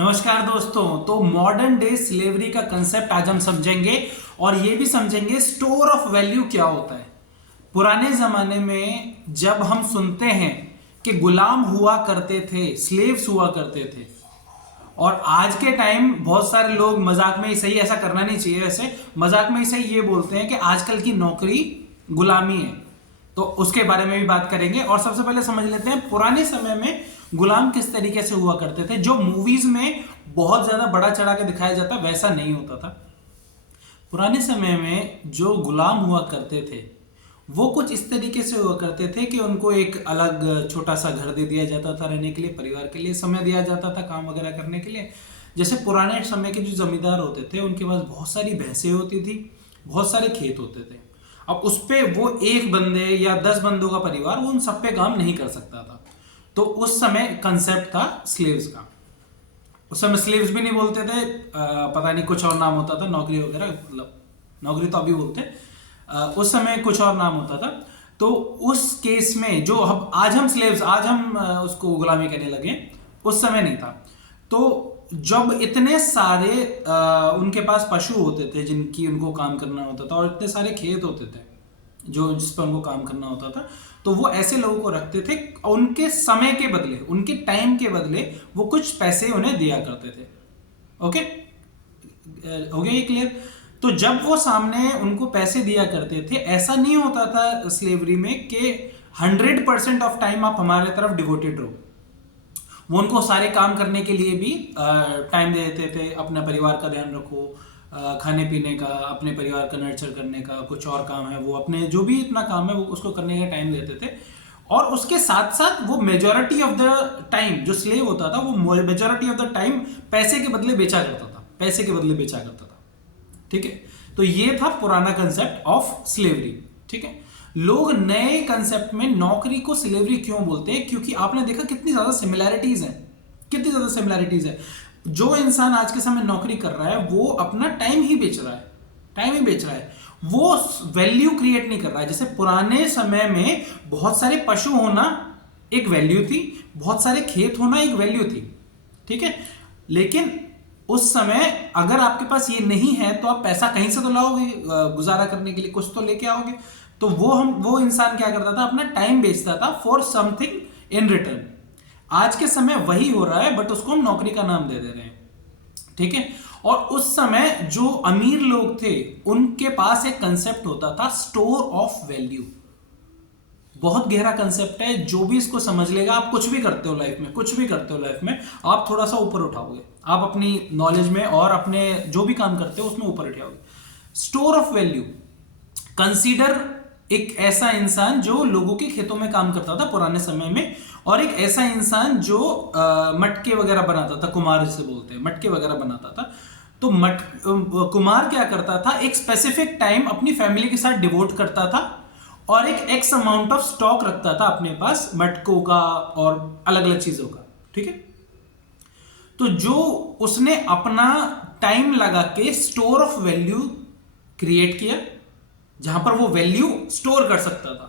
नमस्कार दोस्तों। तो मॉडर्न डे स्लेवरी का कंसेप्ट आज हम समझेंगे और ये भी समझेंगे स्टोर ऑफ वैल्यू क्या होता है। पुराने जमाने में जब हम सुनते हैं कि गुलाम हुआ करते थे, स्लेव्स हुआ करते थे, और आज के टाइम बहुत सारे लोग मजाक में ही सही, ऐसा करना नहीं चाहिए, वैसे मजाक में ही सही ये बोलते हैं कि आजकल की नौकरी गुलामी है। तो उसके बारे में भी बात करेंगे और सबसे पहले समझ लेते हैं पुराने समय में गुलाम किस तरीके से हुआ करते थे। जो मूवीज में बहुत ज्यादा बड़ा चढ़ा के दिखाया जाता वैसा नहीं होता था। पुराने समय में जो गुलाम हुआ करते थे वो कुछ इस तरीके से हुआ करते थे कि उनको एक अलग छोटा सा घर दे दिया जाता था रहने के लिए, परिवार के लिए समय दिया जाता था काम वगैरह करने के लिए। जैसे पुराने समय के जो जमींदार होते थे उनके पास बहुत सारी भैंसें होती थी, बहुत सारे खेत होते थे। अब उस पे वो एक बंदे या 10 बंदों का परिवार वो उन सब पे काम नहीं कर सकता था। तो उस समय कंसेप्ट था स्लेव्स का। उस समय स्लेव्स भी नहीं बोलते थे, पता नहीं कुछ और नाम होता था, नौकरी वगैरह, मतलब नौकरी तो अभी बोलते, उस समय कुछ और नाम होता था। तो उस केस में जो आज हम स्लेव्स, आज हम उसको गुलामी कहने लगे, उस समय नहीं था। तो जब इतने सारे उनके पास पशु होते थे जिनकी उनको काम करना होता था और इतने सारे खेत होते थे जो जिस पर उनको काम करना होता था, तो वो ऐसे लोगों को रखते थे, उनके समय के बदले, उनके टाइम के बदले वो कुछ पैसे उन्हें दिया करते थे। ओके, हो गया ये क्लियर? तो जब वो सामने उनको पैसे दिया करते थे, ऐसा नहीं होता था स्लेवरी में कि 100% ऑफ टाइम आप हमारे तरफ डिवोटेड रहो। वो उनको सारे काम करने के लिए भी टाइम दे देते थे। अपने परिवार का ध्यान रखो, खाने पीने का, अपने परिवार का नर्चर करने का, कुछ और काम है वो अपने जो भी इतना काम है वो उसको करने का टाइम देते थे। और उसके साथ साथ वो मेजॉरिटी ऑफ द टाइम जो स्लेव होता था वो मेजॉरिटी ऑफ द टाइम पैसे के बदले बेचा करता था, पैसे के बदले बेचा करता था। ठीक है, तो ये था पुराना कंसेप्ट ऑफ स्लेवरी। ठीक है, लोग नए कंसेप्ट में नौकरी को स्लेवरी क्यों बोलते हैं? क्योंकि आपने देखा कितनी ज्यादा सिमिलैरिटीज है, कितनी ज्यादा सिमिलैरिटीज है। जो इंसान आज के समय नौकरी कर रहा है वो अपना टाइम ही बेच रहा है, टाइम ही बेच रहा है, वो वैल्यू क्रिएट नहीं कर रहा है। जैसे पुराने समय में बहुत सारे पशु होना एक वैल्यू थी, बहुत सारे खेत होना एक वैल्यू थी। ठीक है, लेकिन उस समय अगर आपके पास ये नहीं है तो आप पैसा कहीं से तो लाओगे, गुजारा करने के लिए कुछ तो लेके आओगे। तो वो इंसान क्या करता था, अपना टाइम बेचता था फॉर समथिंग इन रिटर्न। आज के समय वही हो रहा है, बट उसको हम नौकरी का नाम दे दे रहे हैं। ठीक है, और उस समय जो अमीर लोग थे उनके पास एक कंसेप्ट होता था स्टोर ऑफ वैल्यू। बहुत गहरा कंसेप्ट है, जो भी इसको समझ लेगा, आप कुछ भी करते हो लाइफ में, कुछ भी करते हो लाइफ में, आप थोड़ा सा ऊपर उठाओगे, आप अपनी नॉलेज में और अपने जो भी काम करते हो उसमें ऊपर उठाओगे। स्टोर ऑफ वैल्यू, कंसीडर एक ऐसा इंसान जो लोगों के खेतों में काम करता था पुराने समय में, और एक ऐसा इंसान जो मटके वगैरह बनाता था, कुम्हार जिसे बोलते हैं, मटके वगैरह बनाता था। तो कुम्हार क्या करता था, एक स्पेसिफिक टाइम अपनी फैमिली के साथ डिवोट करता था और एक एक्स अमाउंट ऑफ स्टॉक रखता था अपने पास, मटकों का और अलग अलग चीजों का। ठीक है, तो जो उसने अपना टाइम लगा के स्टोर ऑफ वैल्यू क्रिएट किया, जहां पर वो वैल्यू स्टोर कर सकता था,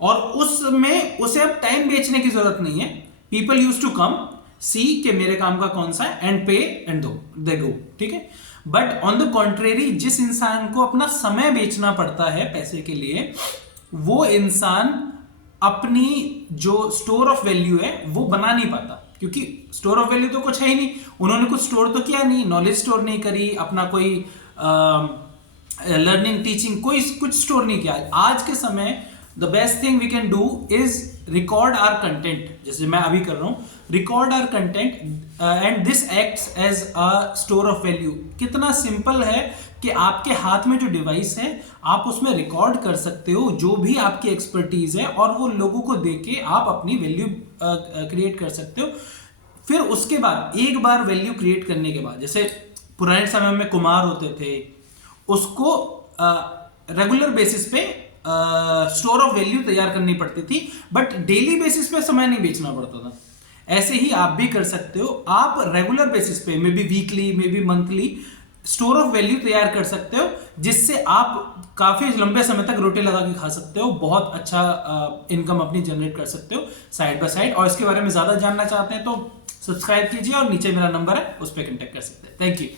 और उसमें उसे अब टाइम बेचने की जरूरत नहीं है। पीपल यूज टू कम सी के मेरे काम का कौन सा है एंड पे एंड दो दे गो। ठीक है, बट ऑन द कॉन्ट्रेरी जिस इंसान को अपना समय बेचना पड़ता है पैसे के लिए, वो इंसान अपनी जो स्टोर ऑफ वैल्यू है वो बना नहीं पाता, क्योंकि स्टोर ऑफ वैल्यू तो कुछ है ही नहीं। उन्होंने कुछ स्टोर तो किया नहीं, नॉलेज स्टोर नहीं करी, अपना कोई लर्निंग टीचिंग कोई कुछ स्टोर नहीं किया। आज के समय the best thing we can do is record our content, जैसे मैं अभी कर रहा हूं, record our content and this acts as a store of value. कितना सिंपल है कि आपके हाथ में जो डिवाइस है आप उसमें रिकॉर्ड कर सकते हो जो भी आपकी एक्सपर्टीज है, और वो लोगों को देके आप अपनी वैल्यू क्रिएट कर सकते हो। फिर उसके बाद एक बार वैल्यू क्रिएट करने के बाद, जैसे पुराने समय में कुम्हार होते थे, उसको रेगुलर बेसिस पे स्टोर ऑफ वैल्यू तैयार करनी पड़ती थी, बट डेली बेसिस पे समय नहीं बेचना पड़ता था। ऐसे ही आप भी कर सकते हो, आप रेगुलर बेसिस पे, may be weekly, may be monthly, store of value तैयार कर सकते हो, जिससे आप काफी लंबे समय तक रोटी लगा के खा सकते हो, बहुत अच्छा इनकम अपनी जनरेट कर सकते हो साइड बाय साइड। और इसके बारे में ज्यादा जानना चाहते हैं तो सब्सक्राइब कीजिए और नीचे मेरा नंबर है उस पर कॉन्टेक्ट कर सकते हैं। Thank you.